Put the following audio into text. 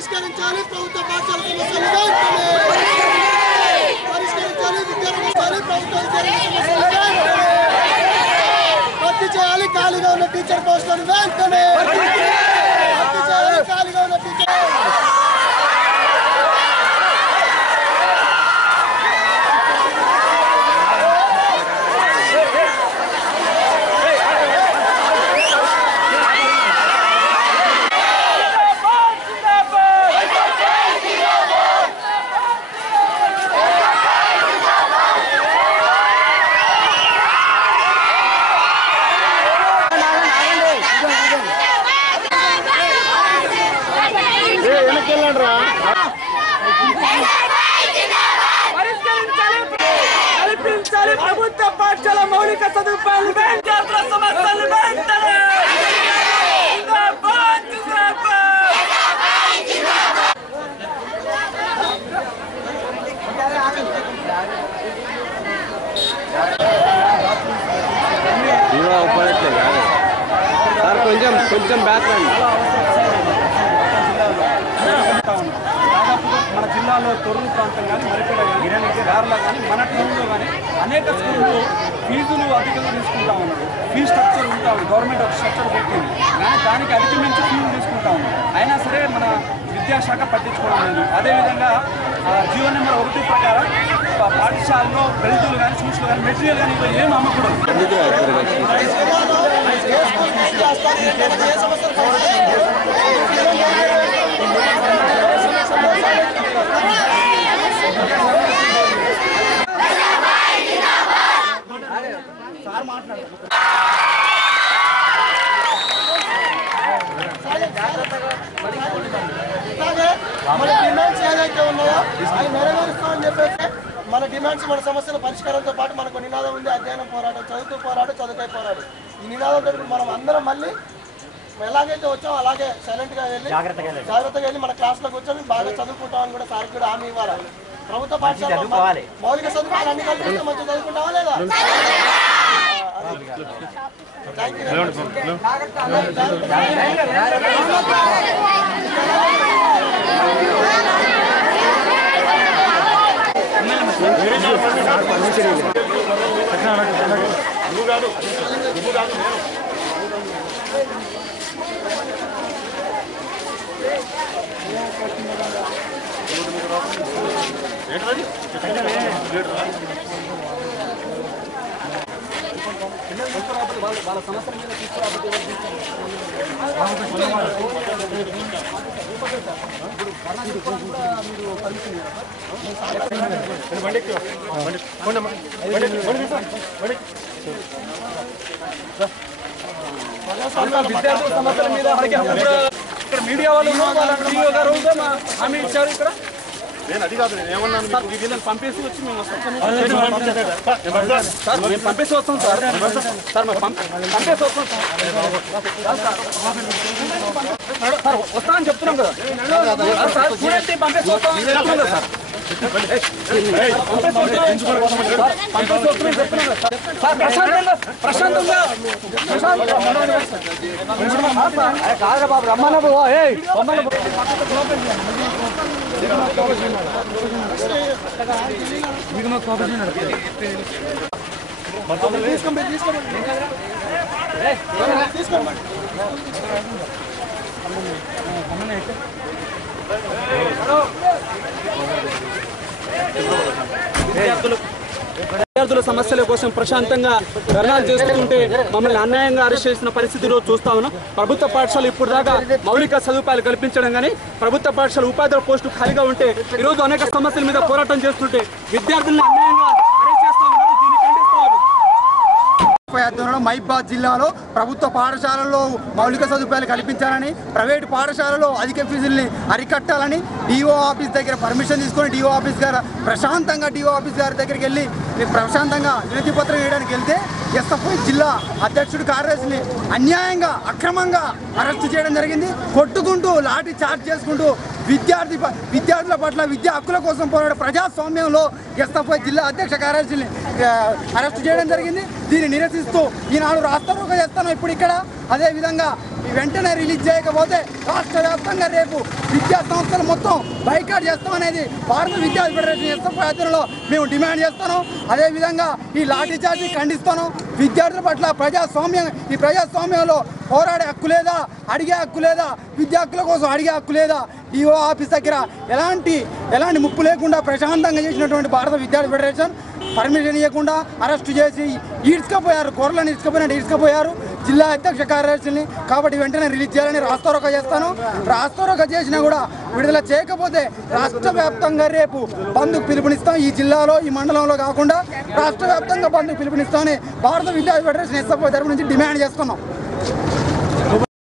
పరిష్కరించాలి ప్రభుత్వ పాఠశాల సమస్యలు పరిష్కరించాలి విద్యారంగ ప్రభుత్వ సమస్యలు భర్తీ చేయాలి ఖాళీగా ఉన్న టీచర్ పోస్టులను వెంటనే భర్తీ చేయాలి ఖాళీగా ఉన్న టీచర్ ప్రభుత్వ పాఠశాల మౌలిక సదుపాయాలు విద్యార్థుల సమస్యలు వెంటనే కొంచెం బ్యాక్ మన జిల్లాలో తొర్రూరు ప్రాంతం కానీ మరిపేట కానీ గార్లా కానీ మన టౌన్లో కానీ అనేక స్కూళ్ళు ఫీజులు అధికంగా తీసుకుంటా ఉన్నారు. ఫీజు స్ట్రక్చర్ ఉంటా ఉంది, గవర్నమెంట్ ఒక స్ట్రక్చర్ పెట్టింది, కానీ దానికి అధిగమించి ఫీజులు తీసుకుంటా ఉన్నారు. అయినా సరే మన విద్యాశాఖ పట్టించుకోవడం లేదు. అదేవిధంగా జీవో నెంబర్ 1 ప్రకారం పాఠశాలలో బెల్టులు కానీ షూస్లు కానీ మెటీరియల్ కానీ ఇవి ఏం అమ్మకూడదు. మన డిమాండ్స్ ఏదైతే ఉన్నాయో అవి నెరవేరుస్తామని చెప్పేసి మన డిమాండ్స్ మన సమస్యల పరిష్కారంతో పాటు మనకు నినాదం ఉంది, అధ్యయనం పోరాటం, చదువుతూ పోరాటం, చదువుకై పోరాటం. ఈ నినాదంతో మనం అందరం మళ్ళీ ఎలాగైతే వచ్చామో అలాగే సైలెంట్గా వెళ్ళి జాగ్రత్తగా వెళ్ళి మన క్లాస్లోకి వచ్చి బాగా చదువుకుంటామని కూడా సార్కి కూడా హామీ ఇవ్వాలి. ప్రభుత్వ పాఠశాల మౌలిక సదుపాయాలు అన్ని కల్పిస్తే మంచిగా చదువుకుంటావా లేదా? వాళ్ళ సమస్యల మీద తీసుకురాబట్టి విద్యార్థుల సమస్యల మీద ఇక్కడ మీడియా వాళ్ళు గారు హామీ ఇచ్చారు. ఇక్కడ అది కాదు, నేను ఏమన్నాను, వీళ్ళని పంపేసి వచ్చి మేము వస్తాం సార్, మేము పంపేసి వస్తాం సార్, పంపేసి వస్తాం సార్, వస్తామని చెప్తున్నాం కదా సార్, స్టూడెంట్ పంపేసి వస్తాం చెప్తున్నాం కదా సార్, ప్రశాంతంగా కాదు బాబు రమ్మన్నా విద్యార్థుల సమస్యల కోసం ప్రశాంతంగా ధర్నాలు చేస్తుంటే మమ్మల్ని అన్యాయంగా అరెస్ట్ చేసిన పరిస్థితి రోజు చూస్తా ఉన్నాం. ప్రభుత్వ పాఠశాల ఇప్పుడు దాకా మౌలిక సదుపాయాలు కల్పించడం కానీ ప్రభుత్వ పాఠశాల ఉపాధ్యాయుల పోస్టు ఖాళీగా ఉంటే ఈరోజు అనేక సమస్యల మీద పోరాటం చేస్తుంటే విద్యార్థులను అన్యాయంగా అరెస్ట్ చేస్తా ఉన్నారు. దీన్ని ఖండిస్తున్నారు. మహిబాద్ జిల్లాలో ప్రభుత్వ పాఠశాలల్లో మౌలిక సదుపాయాలు కల్పించాలని, ప్రైవేటు పాఠశాలలో అధిక ఫీజుల్ని అరికట్టాలని డిఓ ఆఫీస్ దగ్గర పర్మిషన్ తీసుకొని డిఓ ఆఫీస్ గారు ప్రశాంతంగా డిఓ ఆఫీస్ గారి దగ్గరికి వెళ్ళి ప్రశాంతంగా వినతి పత్రం వేయడానికి వెళ్తే ఎస్ఎఫ్ఐ జిల్లా అధ్యక్షుడి కార్యదర్శిని అన్యాయంగా అక్రమంగా అరెస్టు చేయడం జరిగింది. కొట్టుకుంటూ లాఠీ చార్జ్ చేసుకుంటూ విద్యార్థుల పట్ల విద్యా హక్కుల కోసం పోరాడే ప్రజాస్వామ్యంలో ఎస్ఎఫ్ఐ జిల్లా అధ్యక్ష కార్యదర్శిని అరెస్టు చేయడం జరిగింది. దీన్ని నిరసిస్తూ ఈనాడు రాస్తారోకో చేస్తాను ఇప్పుడు ఇక్కడ. అదేవిధంగా వెంటనే రిలీజ్ చేయకపోతే రాష్ట్ర వ్యాప్తంగా రేపు విద్యా సంస్థలు మొత్తం బైకాట్ చేస్తామనేది భారత విద్యార్థి ఫెడరేషన్ ఎస్ఎఫ్ఐ ఆధ్వర్యంలో మేము డిమాండ్ చేస్తాను. అదేవిధంగా ఈ లాఠీ చార్జీ ఖండిస్తాను. విద్యార్థుల పట్ల ఈ ప్రజాస్వామ్యంలో పోరాడే హక్కు లేదా, అడిగే హక్కు లేదా, విద్యా హక్కుల కోసం అడిగే హక్కు లేదా? డిఓ ఆఫీస్ దగ్గర ఎలాంటి ముప్పు లేకుండా ప్రశాంతంగా చేసినటువంటి భారత విద్యార్థి ఫెడరేషన్ పర్మిషన్ ఇవ్వకుండా అరెస్టు చేసి ఈడ్చుకపోయారు, గొర్రెలను ఈడ్చుకపోయారు జిల్లా అధ్యక్ష కార్యదర్శిని. కాబట్టి వెంటనే రిలీజ్ చేయాలని రాస్తారోక చేస్తాను. రాస్తారోక చేసినా కూడా విడుదల చేయకపోతే రాష్ట్ర వ్యాప్తంగా రేపు బంద్కు పిలుపునిస్తాం. ఈ జిల్లాలో, ఈ మండలంలో కాకుండా రాష్ట్ర వ్యాప్తంగా బంద్కు పిలుపునిస్తామని భారత విద్యార్థి ఫెడరేషన్ ఎస్ఎఫ్ఐ తరపు నుంచి డిమాండ్ చేస్తున్నాం.